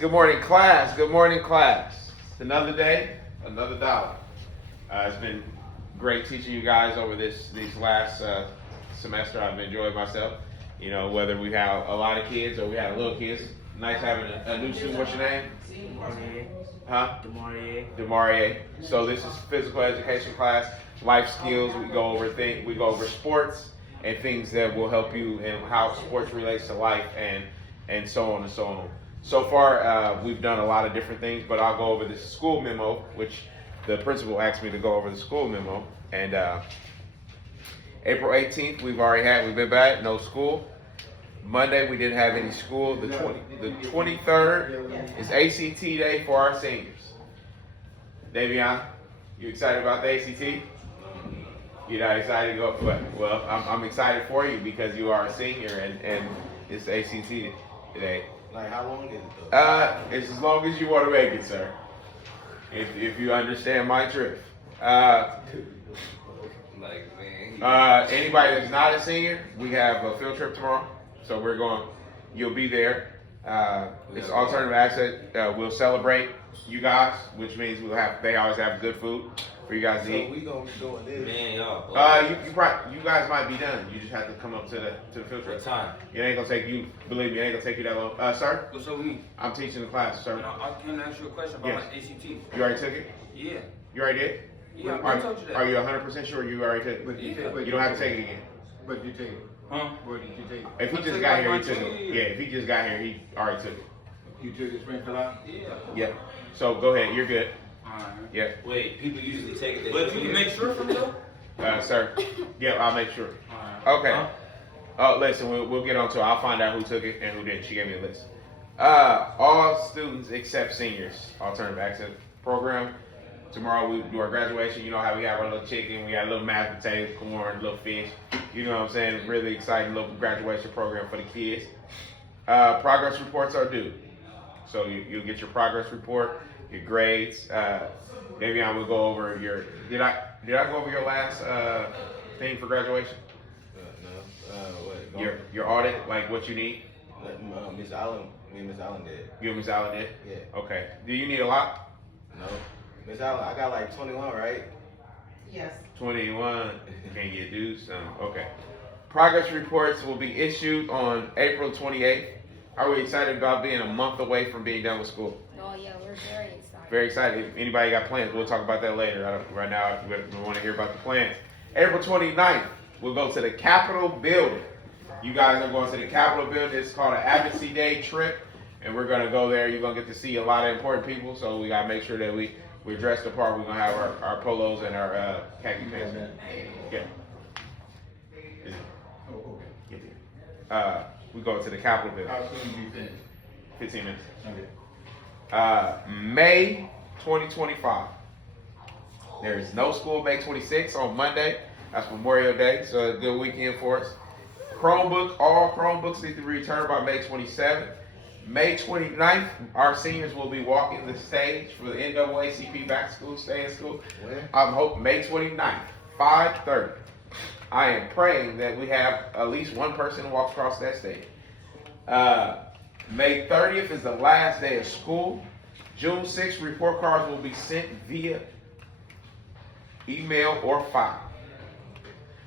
Good morning, class. Good morning, class. It's another day, another dollar. It's been great teaching you guys over these last semester. I've enjoyed myself. You know, whether we have a lot of kids or we have little kids. Nice having a new student. What's your name? Demarie. Huh? Demarie. Demarie. So this is physical education class, life skills. We go over sports and things that will help you and how sports relates to life and so on and so on. So far, we've done a lot of different things, but I'll go over this school memo, which the principal asked me to go over the school memo. And April 18th, we've been back, no school. Monday, we didn't have any school. The 23rd is ACT day for our seniors. Davion, you excited about the ACT? You're not excited to go? Well, I'm excited for you because you are a senior and it's the ACT today. Like, how long is it though? It's as long as you want to make it, sir. If you understand my drift. Anybody that's not a senior, we have a field trip tomorrow. So you'll be there. It's alternative access. We'll celebrate you guys, which means they always have good food for you guys to eat. So we gonna be doing this. Man, y'all. You guys might be done. You just have to come up to the field trip. What time? It ain't gonna take you. Believe me, it ain't gonna take you that long. Sir, What's up with me? I'm teaching the class, sir. I came to ask you a question about Yes. my ACT. You already took it? Yeah. You already did? Yeah, I told you that. Are you 100% sure you already took it? But you, Yeah. You don't have to take it again. But you take it. Huh? Where did you take it? If he I just took got like here, he my took two it. years. Yeah, if he just got here, he already took it. You took it Springfield out? Yeah. Yeah. So go ahead, you're good. Alright. Yeah. Wait, people usually take it. But you can make sure for me though? Sir. Yeah, I'll make sure. Alright. Okay. Huh? Oh, listen, we'll get on to it. I'll find out who took it and who didn't. She gave me a list. All students except seniors, alternative access program. Tomorrow we do our graduation. You know how we have our little chicken, we got a little mashed potatoes, corn, little fish. You know what I'm saying? Really exciting little graduation program for the kids. Progress reports are due. So you'll get your progress report, your grades. Maybe I will go over your. Did I go over your last thing for graduation? No. What? Your audit, like what you need. Miss Allen. Miss Allen did. You and Miss Allen did? Yeah. Okay. Do you need a lot? No. Miss Allen, I got like 21, right? Yes. 21. Can you do some? Okay. Progress reports will be issued on April 28th. Are we excited about being a month away from being done with school? Oh yeah, we're very excited. Very excited. If anybody got plans, we'll talk about that later. Right now, we want to hear about the plans. April 29th, we'll go to the Capitol building. You guys are going to the Capitol building. It's called an Advocacy Day trip, and we're going to go there. You're going to get to see a lot of important people, so we got to make sure that we're dressed apart. We're going to have our polos and our khaki pants. Yeah. Oh, okay. We go to the Capitol building. How soon do you finish? 15 minutes. Okay. May 2025. There is no school May 26th on Monday. That's Memorial Day, so a good weekend for us. All Chromebooks need to be returned by May 27th. May 29th, our seniors will be walking the stage for the NAACP back to school, stay in school. When? I'm hoping May 29th, 5:30. I am praying that we have at least one person walk across that stage. May 30th is the last day of school. June 6th, report cards will be sent via email or file.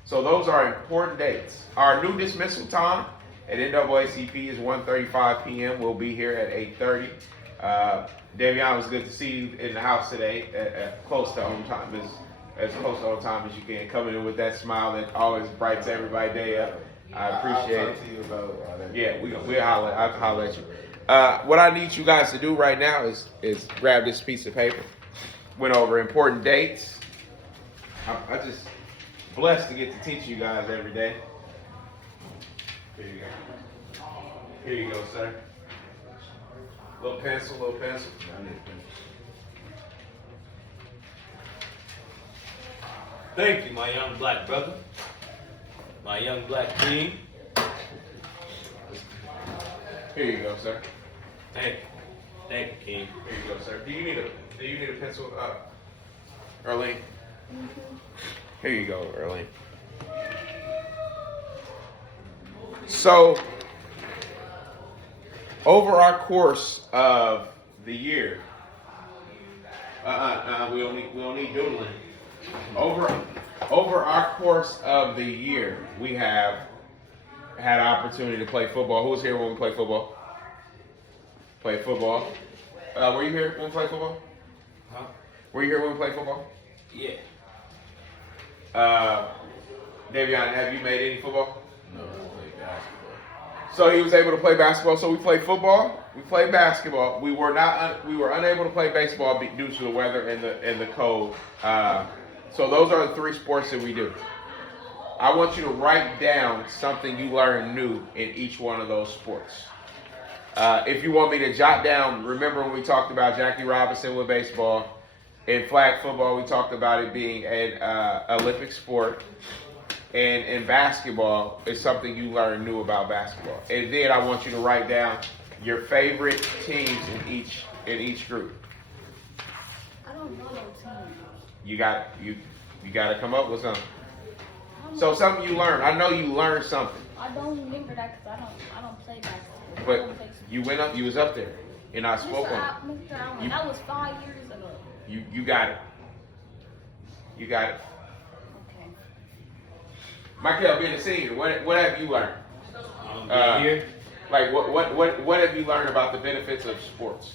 So those are important dates. Our new dismissal time at NAACP is 1:35 p.m. We'll be here at 8:30. Davion, it was good to see you in the house today at close to home time, as close to home time as you can. Coming in with that smile that always brightens everybody's day up. I appreciate I'll it. talk to you about all that. Yeah, I'll holler at you. What I need you guys to do right now is grab this piece of paper. Went over important dates. I just blessed to get to teach you guys every day. Here you go. Here you go, sir. Little pencil. Thank you, my young black brother. My young black king. Here you go, sir. Thank you. Thank you, king. Here you go, sir. Do you need a pencil, Earlene? Here you go, Earlene. So over our course of the year, we don't need doodling. Over our course of the year, we have had an opportunity to play football. Who was here when we played football? Played football. Were you here when we played football? Huh? Were you here when we played football? Yeah. Davion, have you made any football? No, I play basketball. So he was able to play basketball. So we played football. We played basketball. We were unable to play baseball due to the weather and the cold. So those are the 3 sports that we do. I want you to write down something you learned new in each one of those sports. If you want me to jot down, remember when we talked about Jackie Robinson with baseball. In flag football, we talked about it being an Olympic sport. And in basketball, it's something you learn new about basketball. And then I want you to write down your favorite teams in each group. I don't know no team. You got to come up with something. So something you learned. I know you learned something. I don't remember that because I don't play basketball. But you went up. You was up there, and I spoke on it. Mr. Allen, that was 5 years ago. You got it. You got it. Okay. Michael, being a senior, what have you learned? Here. Like what have you learned about the benefits of sports?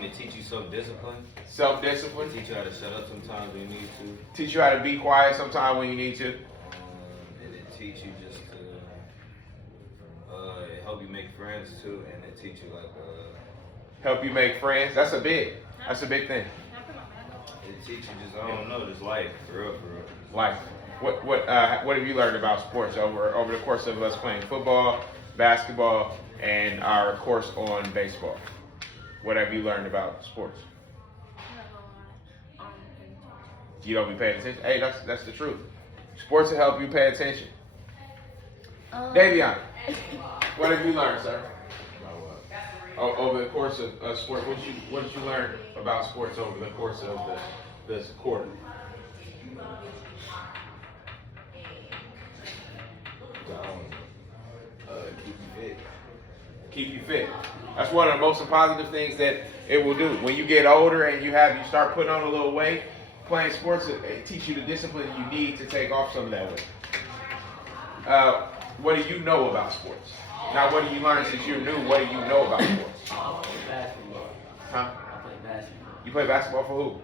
They teach you self-discipline. Self-discipline. They teach you how to shut up sometimes when you need to. Teach you how to be quiet sometime when you need to. And it teach you just to it help you make friends too, and it teach you Help you make friends. That's a big thing. it teach you just I don't know, just life for real. Life. What have you learned about sports over the course of us playing football, basketball, and our course on baseball? What have you learned about sports? You don't be paying attention. Hey, that's the truth. Sports will help you pay attention. Davion, what have you learned, sir? About what? Over the course of sports, what did you learn about sports over the course of this quarter? Keep you fit. Keep you fit. That's one of the most positive things that it will do. When you get older and you start putting on a little weight, playing sports, it teach you the discipline you need to take off some of that weight. What do you know about sports? Not what do you learn since you're new, what do you know about sports? I play basketball. Huh? I play basketball. You play basketball for who?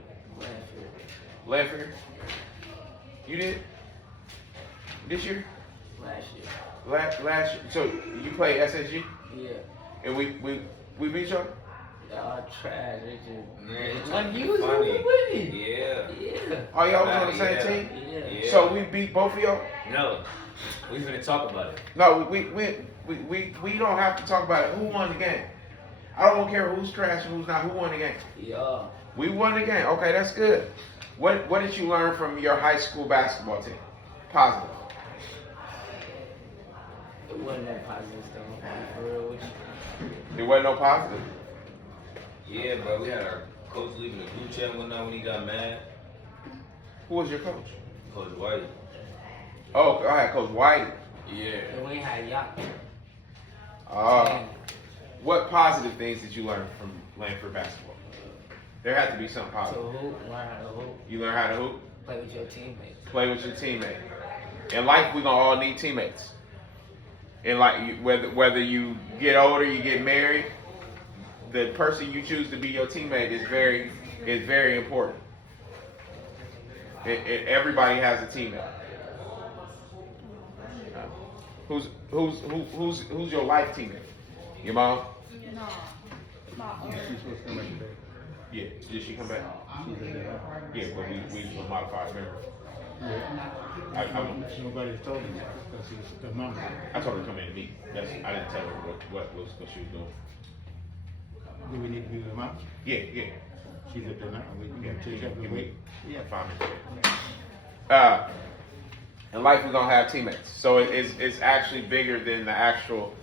Last Lanford? year. You did? This year? Last year. Last year. So you play SSG? Yeah. And we beat y'all? Y'all trash. They just. Man, Like you was funny. winning. Yeah. Yeah. Oh, y'all was on the same Yeah. team? Yeah. So we beat both of y'all? No. We finna talk about it. No, we don't have to talk about it. Who won the game? I don't care who's trash and who's not. Who won the game? Yeah. We won the game. Okay, that's good. What did you learn from your high school basketball team? Positive. It wasn't that positive stuff. For real with you. There wasn't no positive. Yeah, bro. We had our coach leaving the group chat one night when he got mad. Who was your coach? Coach White. Oh, I had Coach White. Yeah. And we had yacht. What positive things did you learn from Lanford basketball? There had to be something To positive. hoop, learn how to hoop, You learn how to hoop, play with your teammates. play with your teammate. In life, we're gonna all need teammates. In life, whether you get older, you get married, the person you choose to be your teammate is very important. Everybody has a teammate. Who's your life teammate? Your mom? No. My Yeah. Did she come back? Yeah, but we were modified, remember? Nobody told me that because she was the mom. I told her to come in and meet. I didn't tell her what she was doing. Do we need to be with mom? Yeah. She's up there now. We can take up the weight. Yeah, 5 minutes. In life, we're gonna have teammates. So it's actually bigger than the actual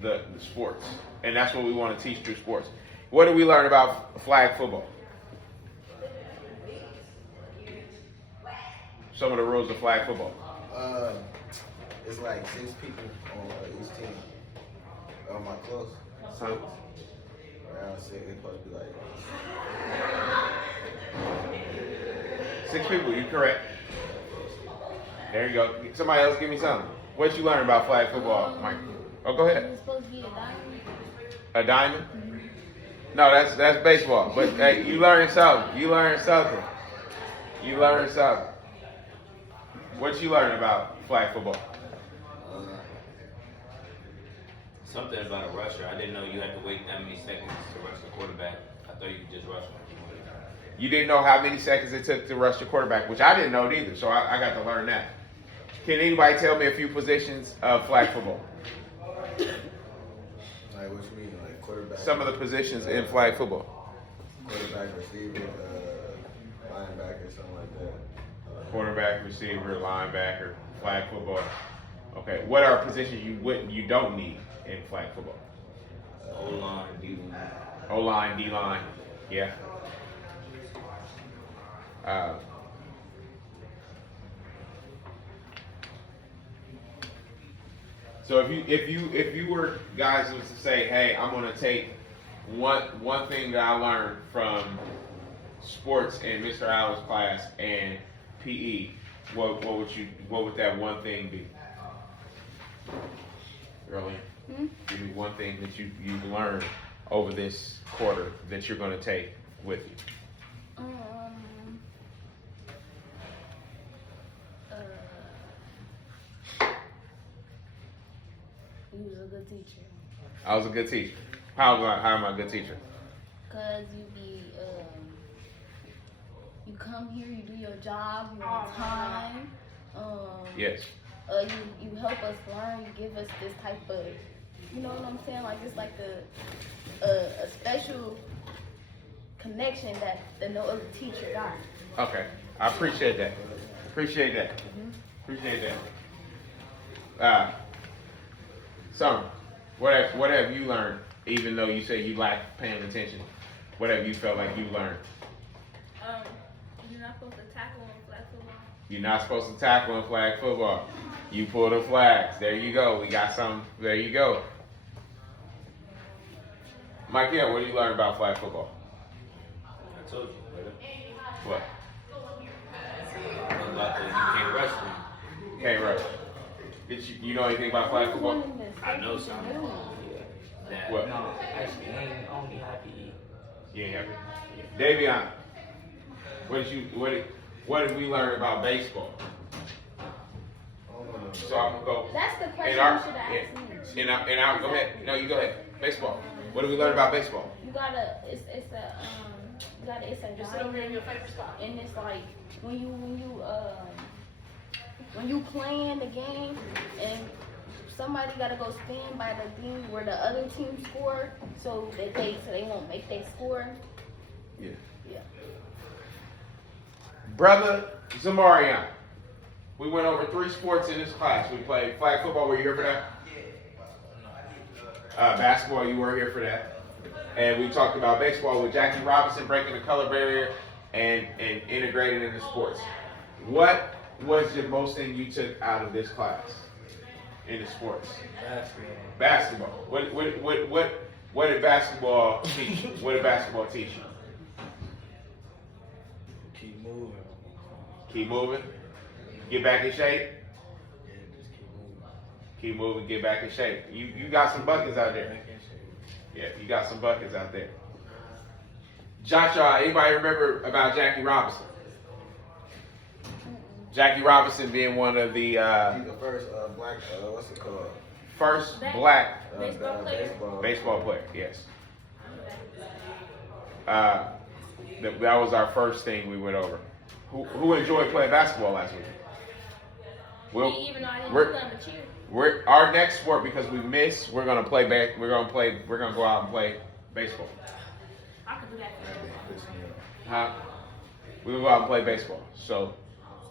the sports, and that's what we want to teach through sports. What did we learn about flag football? Some of the rules of flag football. It's like 6 people on each team. On my close. Sons. Around 6, it's supposed to be like 6 people, you correct. There you go. Somebody else give me something. What you learn about flag football, Mike? Oh, go ahead. It's supposed to be a diamond. A diamond? No, that's baseball. But hey, you learn something. You learn something. You learn something. What you learn about flag football? Something about a rusher. I didn't know you had to wait that many seconds to rush the quarterback. I thought you could just rush him. You didn't know how many seconds it took to rush the quarterback, which I didn't know either. So I got to learn that. Can anybody tell me a few positions of flag football? what you mean, like quarterback. Some of the positions in flag football. Quarterback, receiver, linebacker, something like that. Quarterback, receiver, linebacker, flag football. Okay, what are positions you don't need in flag football? O-line, D-line. O-line, D-line, yeah. So if you were guys was to say, hey, I'm gonna take one thing that I learned from sports in Mr. Allen's class and PE, what would that one thing be? Earlier, give me one thing that you've learned over this quarter that you're gonna take with you. He was a good teacher. I was a good teacher. How am I a good teacher? Cause you come here, you do your job, you're on time. Yes. You help us learn, you give us this type of, you know what I'm saying? Like it's like a special connection that no other teacher got. Okay. I appreciate that. Appreciate that. Appreciate that. Summer, what have you learned? Even though you say you like paying attention, what have you felt like you learned? You're not supposed to tackle in flag football. You're not supposed to tackle in flag football. You pull the flags. There you go. We got some. There you go. Michael, what did you learn about flag football? I told you, brother. What? About the, you can't rush them. Can't rush. Did you know anything about flag football? I know something. That What? No, actually, I ain't only happy. You ain't happy. Davion, what did we learn about baseball? So I'm gonna go. That's the question In you our, should have asked me. in our, go ahead. No, you go ahead. Baseball. What did we learn about baseball? You gotta, it's a diamond, and it's like when you playing the game and somebody gotta go stand by the thing where the other team scored, so they won't make their score. Yeah. Yeah. Brother Zamarian, we went over 3 sports in this class. We played flag football. Were you here for that? Basketball, you were here for that. And we talked about baseball with Jackie Robinson breaking the color barrier and integrating into sports. What was the most thing you took out of this class in the sports? Basketball. What did basketball teach you? What did basketball teach you? Keep moving. Keep moving. Get back in shape. Yeah, just keep moving. Keep moving. Get back in shape. You got some buckets out there. Yeah, you got some buckets out there. Joshua, anybody remember about Jackie Robinson? Jackie Robinson being one of the He's the first black, what's it called? first black Baseball player? baseball player. Yes. That was our first thing we went over. Who enjoyed playing basketball last week? Me, even though I didn't we're- do that, but you. Our next sport, because we missed, we're gonna play back. We're gonna go out and play baseball. I could do that. Huh? We're gonna go out and play baseball. So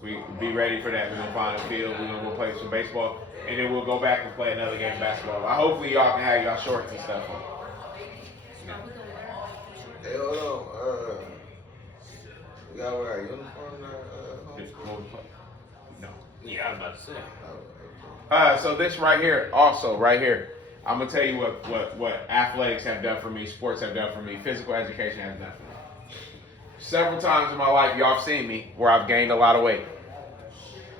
we be ready for that. We're gonna find a field. We're gonna go play some baseball, and then we'll go back and play another game of basketball. Hopefully y'all can have y'all shorts and stuff on. Hey, hold on. We gotta wear our uniform now. No. Yeah, I was about to say. So this right here, also right here, I'm gonna tell you what athletics have done for me, sports have done for me, physical education has done for me. Several times in my life, y'all have seen me where I've gained a lot of weight.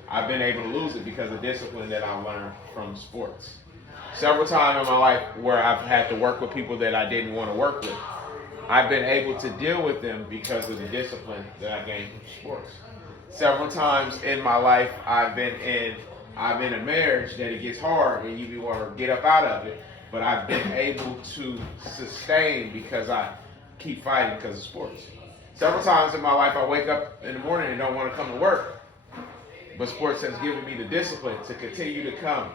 I've been able to lose it because of discipline that I learned from sports. Several times in my life where I've had to work with people that I didn't want to work with, I've been able to deal with them because of the discipline that I gained from sports. Several times in my life, I've been in a marriage that it gets hard and you want to get up out of it, but I've been able to sustain because I keep fighting because of sports. Several times in my life, I wake up in the morning and don't want to come to work, but sports has given me the discipline to continue to come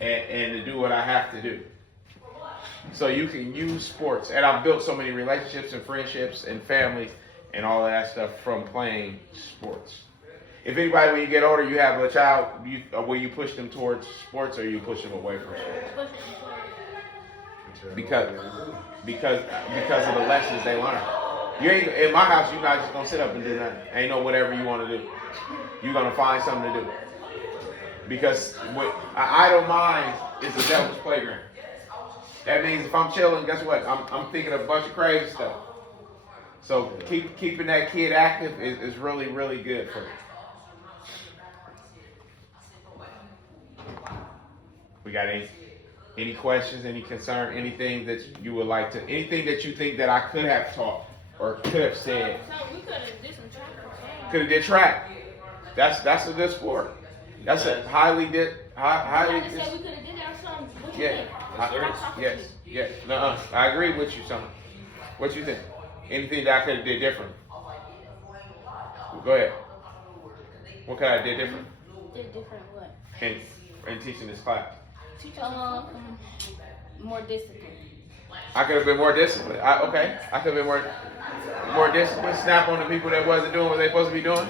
and to do what I have to do. So you can use sports, and I've built so many relationships and friendships and families and all of that stuff from playing sports. If anybody, when you get older, you have a child, will you push them towards sports or you push them away from sports? Because of the lessons they learn. You ain't in my house. You're not just gonna sit up and do nothing. Ain't no whatever you want to do. You're gonna find something to do. Because what an idle mind is the devil's playground. That means if I'm chilling, guess what? I'm thinking of a bunch of crazy stuff. So keeping that kid active is really, really good for you. We got any questions, any concern, anything that you would like to, anything that you think that I could have taught or could have said? So we could have did some track or something. Could have did track. That's a good sport. That's a highly. I just said we could have did that or something. What you Yeah. think? Yes. Yes. Nuh-uh. I agree with you, son. What you think? Anything that I could have did different? Go ahead. What could I have did different Did different what? in teaching this class? More discipline. I could have been more disciplined. I could have been more disciplined. Snap on the people that wasn't doing what they supposed to be doing.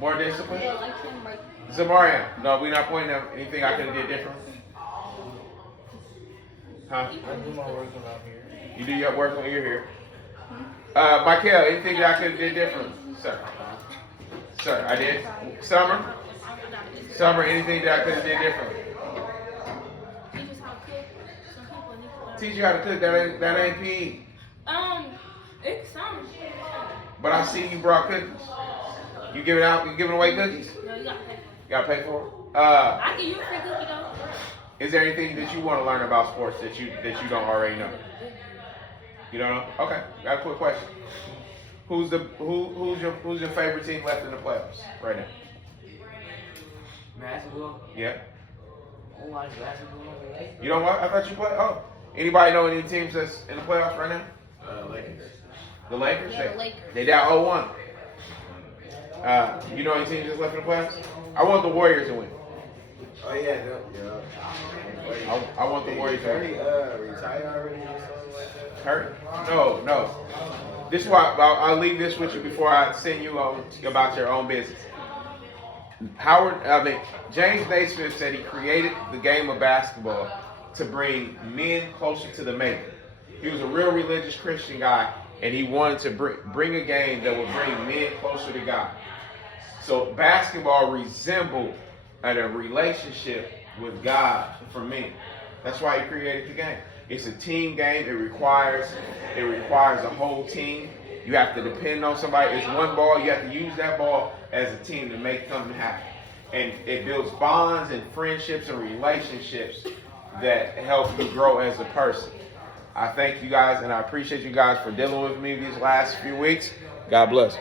More discipline. Yeah, like him, right? Zamarian. No, we're not pointing out anything I could have did different. Huh? I do my work when I'm here. You do your work when you're here. Michael, anything that I could have did different? Sir, I did. Summer, anything that I could have did different? Teach us how to cook. Some people need to learn. Teach you how to cook. That ain't PE. It's some. But I see you brought cookies. You giving away cookies? No, you gotta pay for it. You gotta pay for it. I give you a free cookie though. Is there anything that you want to learn about sports that you don't already know? You don't know? Okay. Got a quick question. Who's your favorite team left in the playoffs right now? Basketball? Yeah. I don't like basketball. You know what? I thought you played. Oh, anybody know any teams that's in the playoffs right now? Lakers. The Lakers. Yeah, the Lakers. They down 0-1. You know any teams that's left in the playoffs? I want the Warriors to win. Oh yeah. I want the Warriors to win. Curry retire already or something like that? Curry? No. This is why I'll leave this with you before I send you on about your own business. James Naismith said he created the game of basketball to bring men closer to the maker. He was a real religious Christian guy, and he wanted to bring a game that would bring men closer to God. So basketball resembled a relationship with God for men. That's why he created the game. It's a team game. It requires a whole team. You have to depend on somebody. It's one ball. You have to use that ball as a team to make something happen. And it builds bonds and friendships and relationships that help you grow as a person. I thank you guys and I appreciate you guys for dealing with me these last few weeks. God bless.